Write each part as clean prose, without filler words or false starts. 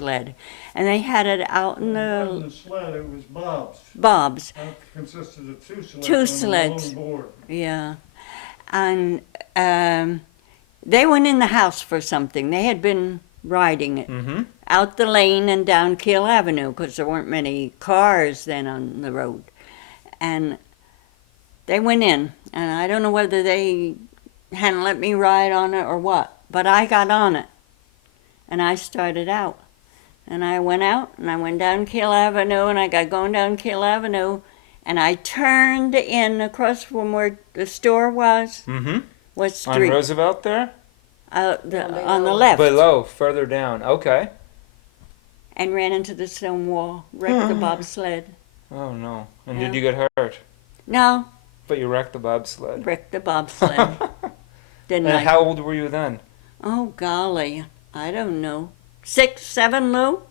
bobsled, and they had it out in It wasn't the a sled, it was bobs. bobs. That consisted of two sleds Two on sleds. a long board. Yeah, and they went in the house for something. They had been riding it Mm-hmm. out the lane and down Keel Avenue because there weren't many cars then on the road, and they went in, and I don't know whether they hadn't let me ride on it or what, but I got on it, and I started out. And I went out, and I went down Keel Avenue, and I got going down Keel Avenue, and I turned in across from where the store was. Mm-hmm. What On street? Roosevelt there? On the left. Below, further down. Okay. And ran into the stone wall, wrecked the bobsled. Oh no. And Yeah. did you get hurt? No, But you wrecked the bobsled. wrecked the bobsled. Didn't And I? how old were you then? Oh, golly. I don't know. 6, 7, Lou?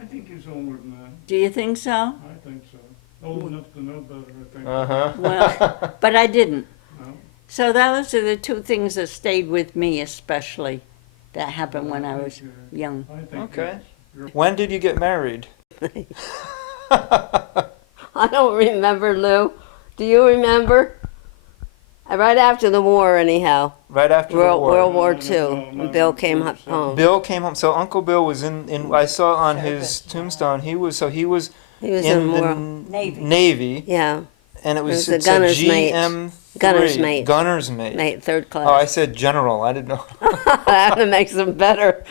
I think he's older than that. Do you think so? I think so. Old enough to know better, I think. Uh-huh. Well, but I didn't. No. So those are the two things that stayed with me, especially that happened when I was young. I think Okay. that's- When did you get married? I don't remember, Lou. Do you remember? Right after the war, anyhow. Right after the war. World War No, II. no, When no, Bill no, came no, no. home. Bill came home. So Uncle Bill was in I saw on his tombstone, he was He was in the war. Navy. Yeah, and it was He was a it said gunner's mate. GM3. Gunner's mate. Gunner's mate. mate, third Oh, I class. said general. I didn't know. That makes them better.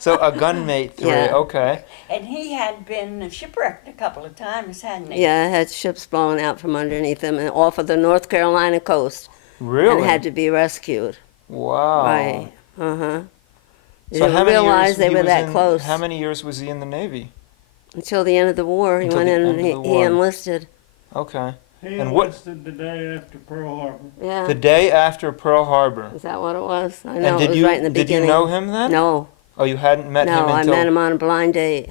So a gunmate 3. Yeah. Okay. And he had been shipwrecked a couple of times, hadn't he? Yeah, had ships blown out from underneath him and off of the North Carolina coast Really? and had to be rescued. Wow. Right. Uh-huh. So Didn't how many realize years they he were was that in- close. How many years was he in the Navy? Until the end of the war. He Until went the in end and of the he war. enlisted. Okay. He And what- enlisted the day after Pearl Harbor. Yeah. The day after Pearl Harbor. Is that what it was? I know And it did was you right in the did beginning. you know him then? No, Oh, you hadn't met him no, I until met him on a blind date.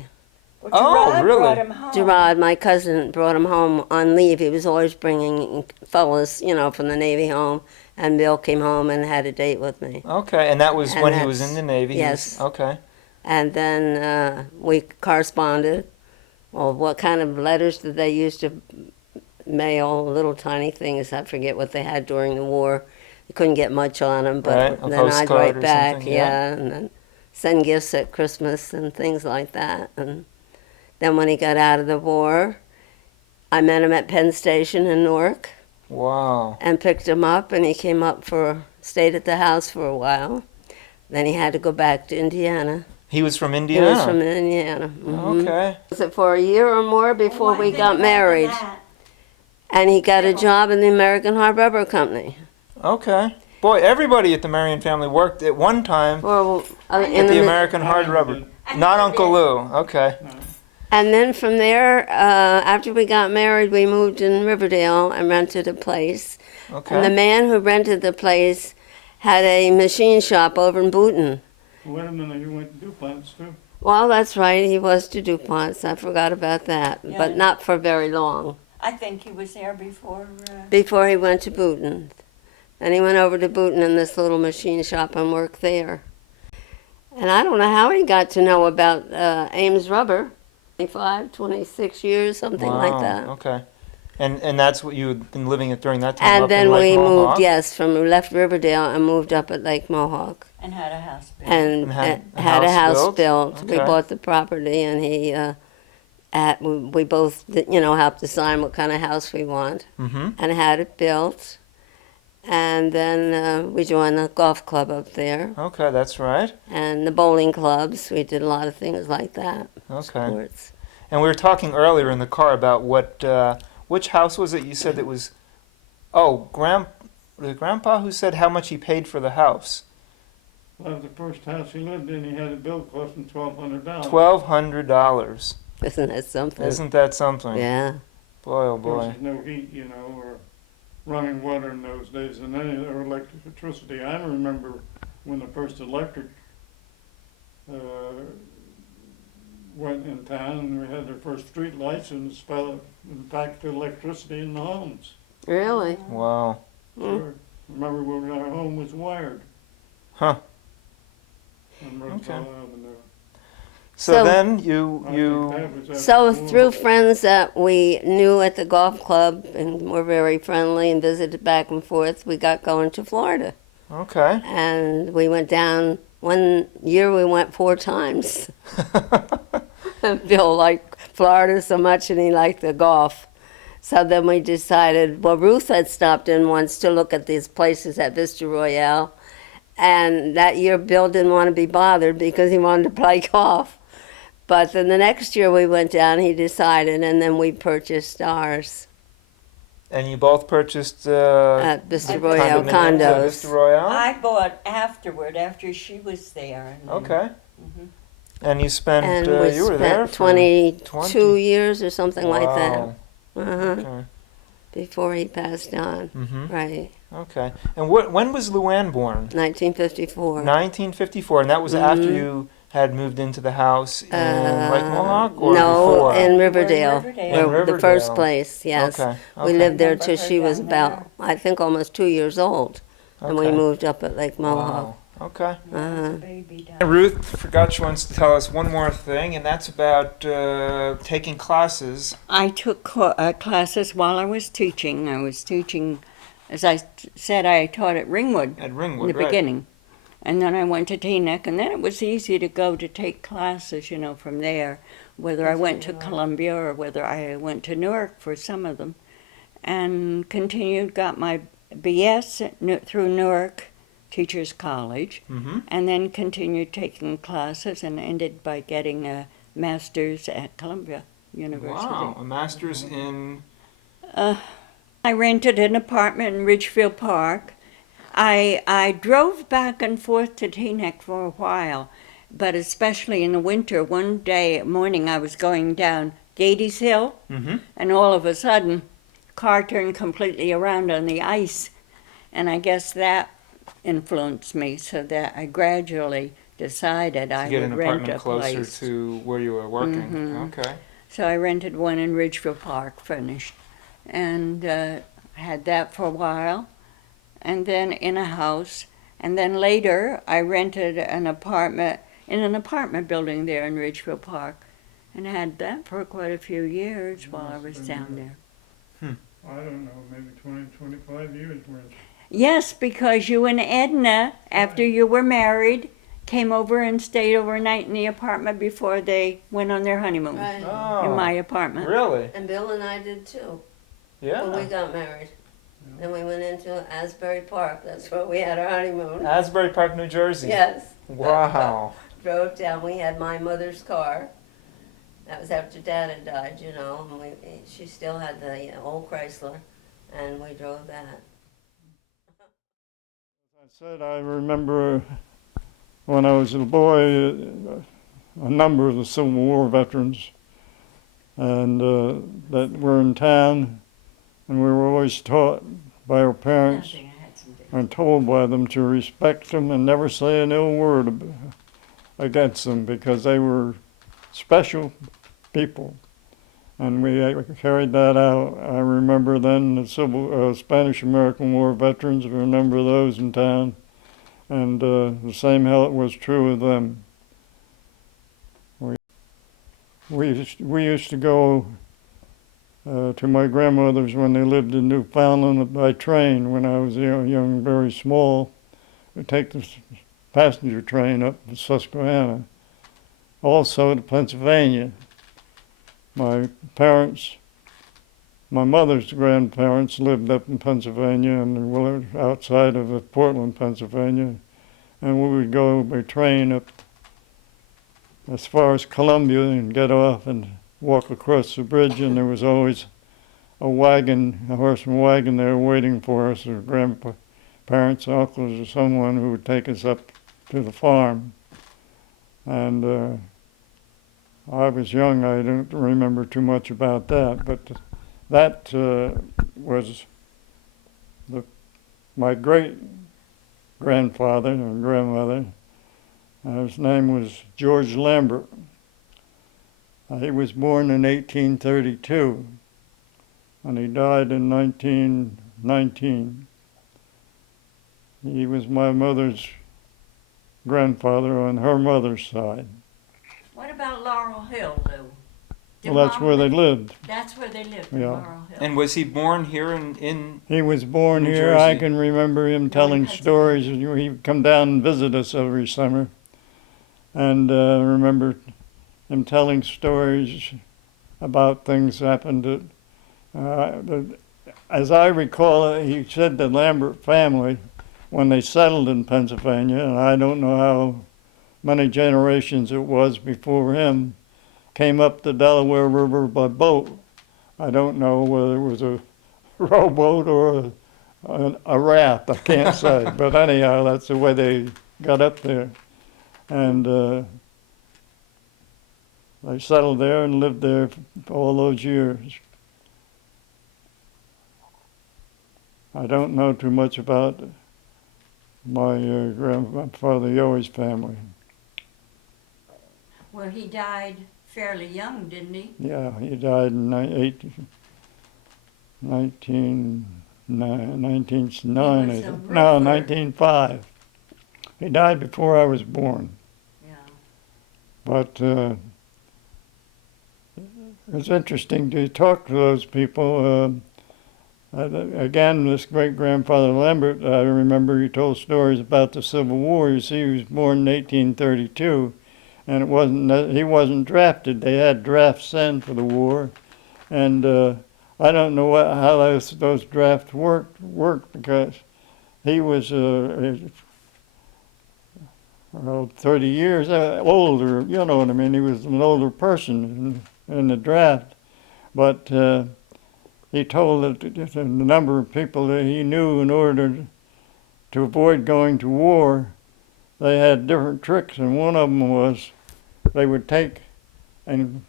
Well, Oh, Gerard really? brought him home. Gerard, my cousin, brought him home on leave. He was always bringing fellas, from the Navy home. And Bill came home and had a date with me. Okay, and that was And when he was that's- in the Navy. He was- yes. okay. And then we corresponded. Well, what kind of letters did they use to mail? Little tiny things. I forget what they had during the war. You couldn't get much on them, but Right, a then I'd postcard write or back, something, yeah. and then send gifts at Christmas and things like that. And then when he got out of the war, I met him at Penn Station in Newark Wow. and picked him up, and he came up stayed at the house for a while. Then he had to go back to Indiana. He was from He Indiana. was from Indiana. Mhm. Okay. Was it for a year or more before Oh, I we think got more married? than that. And he got a job in the American Hard Rubber Company. Okay. Boy, everybody at the Marion family worked at one time Well, at in the the, American Hard Rubber. Not Uncle Lou. Okay. and then from there, after we got married, we moved in Riverdale and rented a place. And the Okay. man who rented the place had a machine shop over in Booton. Wait a minute, you went to DuPont's too? Well, that's right. He was to DuPont's. I forgot about that, Yeah. but not for very long. I think he was there before. Before he went to Booton. And he went over to Booton in this little machine shop and worked there. And I don't know how he got to know about Ames Rubber. 26 years, something Wow. like that. Okay. And that's what you had been living at during that time. And up then in Lake we Mohawk? moved, yes, we left Riverdale and moved up at Lake Mohawk. And had a house built. And had a had a house house built? built. We Okay. bought the property and we both, helped decide what kind of house we want. Mm-hmm. And had it built. And then we joined the golf club up there Okay, that's right. and the bowling clubs. We did a lot of things like that. Okay. Sports. And we were talking earlier in the car about which house was it you said it was? Oh, the grandpa who said how much he paid for the house. Well, the first house he lived in, he had a bill costing $1,200. $1,200. Isn't that something? Isn't that something? Yeah. Boy, oh Of course, boy. there's no heat, or running water in those days, and then or electricity. I remember when the first electric went in town, and we had our first street lights, and in fact, the electricity in the homes. Really? Wow. Sure. Remember when our home was wired. Huh. On Roosevelt Okay. Avenue. So So- then I you think that was So after through war. friends that we knew at the golf club and were very friendly and visited back and forth, we got going to Florida. okay. And we went down, one year we went 4 times. Bill liked Florida so much and he liked the golf. So then we decided, well, Ruth had stopped in once to look at these places at Vista Royale. And that year Bill didn't want to be bothered because he wanted to play golf. But then the next year we went down, he decided, and then we purchased ours And you both purchased at Vista Royale condominiums at Vista condos. Royale? I bought afterward, after she was there. And then- Okay. And you spent, And we you were there spent for 22 years or something like that. Wow. Uh-huh. Okay. Before he passed on. Mm-hmm. Right. Okay. And when was Luann born? 1954. 1954, and that was after you had moved into the house in Lake Mohawk, or no, before? in Riverdale. Riverdale. Where the first Riverdale. place, yes. Okay. We okay. lived there Remember till her she was down about, there? I think, almost 2 years old. And we Okay. moved up at Lake Mohawk. Wow. Okay. There was a baby down. Ruth forgot she wants to tell us one more thing, and that's about taking classes. I took classes while I was teaching. I was teaching, as I said, I taught at Ringwood At in Ringwood, the right? beginning. And then I went to Teaneck, and then it was easy to go to take classes, you know, from there, whether I went to Columbia or whether I went to Newark for some of them. And continued, got my BS through Newark Teachers College, Mm-hmm. and then continued taking classes and ended by getting a master's at Columbia University. Wow, a master's in. I rented an apartment in Ridgefield Park. I drove back and forth to Teaneck for a while, but especially in the winter. One day morning I was going down Gady's Hill, Mm-hmm. and all of a sudden, car turned completely around on the ice, and I guess that influenced me so that I gradually decided I To get would an rent apartment a closer place. to where you were working. Mhm. Okay. So I rented one in Ridgefield Park, furnished, and had that for a while, and then in a house, and then later I rented an apartment in an apartment building there in Ridgefield Park, and had that for quite a few years while I was down there. I don't know, maybe 20, 25 years worth. Yes, because you and Edna, after you were married, came over and stayed overnight in the apartment before they went on their honeymoon. Right. Oh, In my apartment. really? And Bill and I did too, when we Yeah. got married. Then we went into Asbury Park. That's where we had our honeymoon. Asbury Park, New Jersey. Yes. Wow. Drove down. We had my mother's car. That was after Dad had died, you know. And she still had the old Chrysler, and we drove that. I said I remember when I was a boy, a number of the Civil War veterans, and that were in town, and we were always taught by our parents and told by them to respect them and never say an ill word against them because they were special people. And we carried that out. I remember then the Spanish-American War veterans, there were a number of those in town, and the same hell was true of them. We used to go to my grandmother's when they lived in Newfoundland by train when I was young, very small. We'd take the passenger train up to Susquehanna. Also to Pennsylvania. My parents, my mother's grandparents lived up in Pennsylvania and Willard, outside of Portland, Pennsylvania. And we would go by train up as far as Columbia and get off and walk across the bridge, and there was always a wagon, a horse and wagon there waiting for us, or grandparents, uncles, or someone who would take us up to the farm. And I was young, I don't remember too much about that, but that was my great-grandfather and grandmother. His name was George Lambert. He was born in 1832, and he died in 1919. He was my mother's grandfather on her mother's side. What about Laurel Hill, Lou? Did Well, that's Mom where they live- lived. That's where they lived, in Yeah. Laurel Hill. And was he born here in He was born New here. I Jersey. can remember him in telling Pennsylvania. stories. He'd come down and visit us every summer. And remember him telling stories about things happened at, as I recall it, he said the Lambert family, when they settled in Pennsylvania, and I don't know how many generations it was before him, came up the Delaware River by boat. I don't know whether it was a rowboat or a raft, I can't say. But anyhow, that's the way they got up there. And they settled there and lived there for all those years. I don't know too much about my grandfather Yoey's family. Well, he died fairly young, didn't he? Yeah, he died in 1909, I He was a think. No, roofer. 1905. He died before I was born. Yeah. But it's interesting to talk to those people. Again, this great-grandfather Lambert, I remember he told stories about the Civil War. You see, he was born in 1832, and he wasn't drafted. They had drafts then for the war, and I don't know how those drafts worked because he was 30 years older. You know what I mean? He was an older person in the draft, but he told that the number of people that he knew in order to avoid going to war, they had different tricks, and one of them was they would take and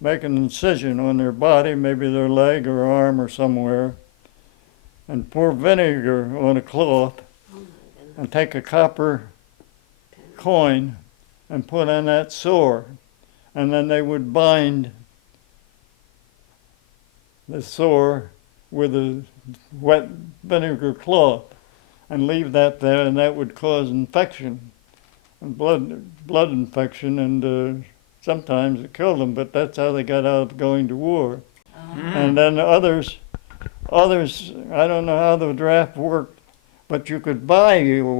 make an incision on their body, maybe their leg or arm or somewhere, and pour vinegar on a cloth and take a copper coin and put on that sore, and then they would bind the sore with a wet vinegar cloth and leave that there, and that would cause infection, and blood infection, and sometimes it killed them. But that's how they got out of going to war. And then others, I don't know how the draft worked, but you could buy your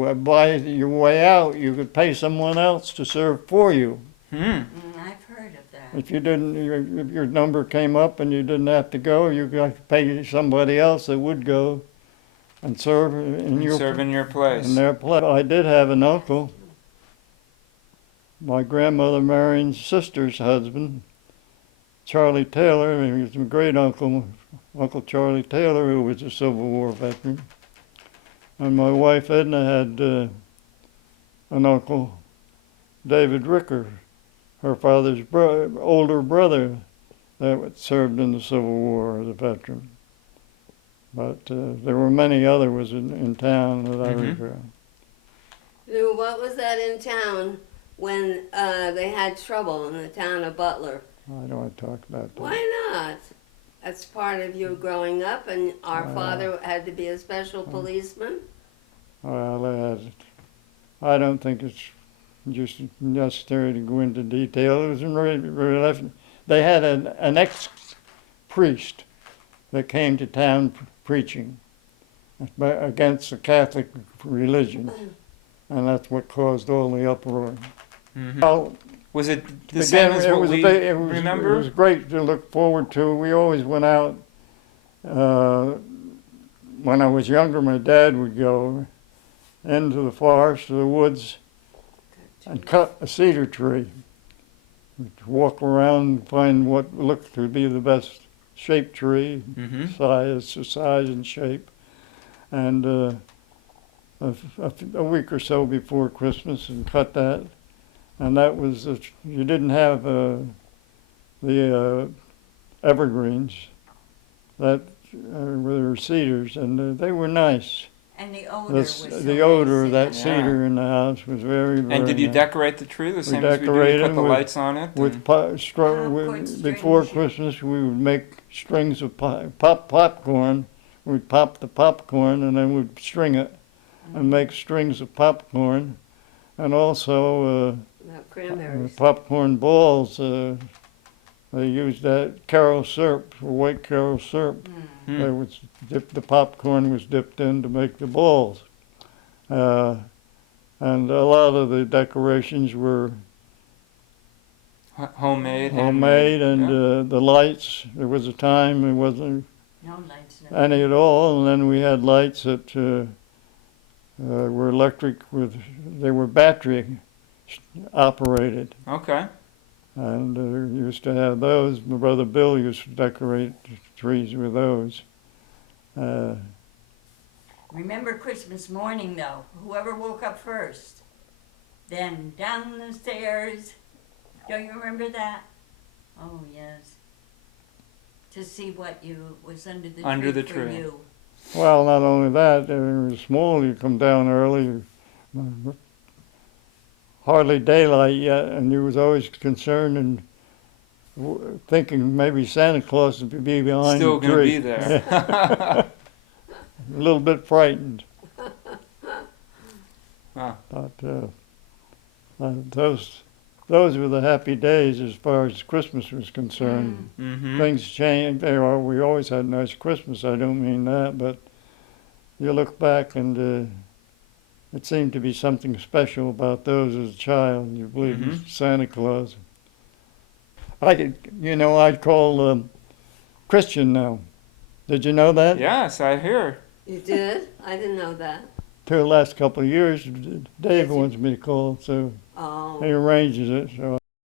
way out. You could pay someone else to serve for you. I've heard of that. If your number came up and you didn't have to go, you got to pay somebody else that would go and serve in your place. in their place. I did have an uncle, my grandmother Marion's sister's husband, Charlie Taylor. He was a great uncle, Uncle Charlie Taylor, who was a Civil War veteran. And my wife Edna had an uncle, David Ricker, her father's older brother, that served in the Civil War as a veteran. But there were many others in town that I recall. Lou, what was that in town when they had trouble in the town of Butler? I don't want to talk about that. Why not? That's part of you growing up, and our father had to be a special policeman. Well, I don't think it's just necessary to go into detail. It was in they had an ex-priest that came to town preaching against the Catholic religion, and that's what caused all the uproar. Well, Was it the same as what we remember? It was great to look forward to. We always went out. When I was younger, my dad would go into the forest or the woods and cut a cedar tree. We'd walk around and find what looked to be the best shaped tree, size and shape. And a week or so before Christmas, and cut that. And that was, you didn't have the evergreens that were cedars, and they were nice. And the odor was so The odor of that nice. cedar in the house was very, very And did you nice. decorate the tree the same as we do? You decorated put the with- lights on it? With Popcorn before strings. Christmas, we would make strings of popcorn. We'd pop the popcorn, and then we'd string it and make strings of popcorn. And also, About The cranberries. popcorn balls, they used that Carol syrup, white Carol syrup. Hmm. They was the popcorn was dipped in to make the balls. And a lot of the decorations were Homemade. homemade, handmade. and Yeah. the lights, there was a time it wasn't No lights, no. any at all, and then we had lights that were electric they were battery operated. Okay. And used to have those. My brother Bill used to decorate the trees with those. Remember Christmas morning, though. Whoever woke up first. Then down the stairs. Don't you remember that? Oh, yes. To see what was under the Under tree the for tree. you. Well, not only that, when it was small, you come down early, hardly daylight yet, and you was always concerned and thinking maybe Santa Claus would be behind Still the gonna tree. be there. A little bit frightened. Huh. But those were the happy days as far as Christmas was concerned. Mm-hmm. Things changed. We always had a nice Christmas. I don't mean that, but you look back and it seemed to be something special about those as a child. You believe in Santa Claus. I'd call Christian now. Did you know that? Yes, I hear. You did? I didn't know that. The last couple of years, Dave Yes, you- wants me to call, so Oh. he arranges it. So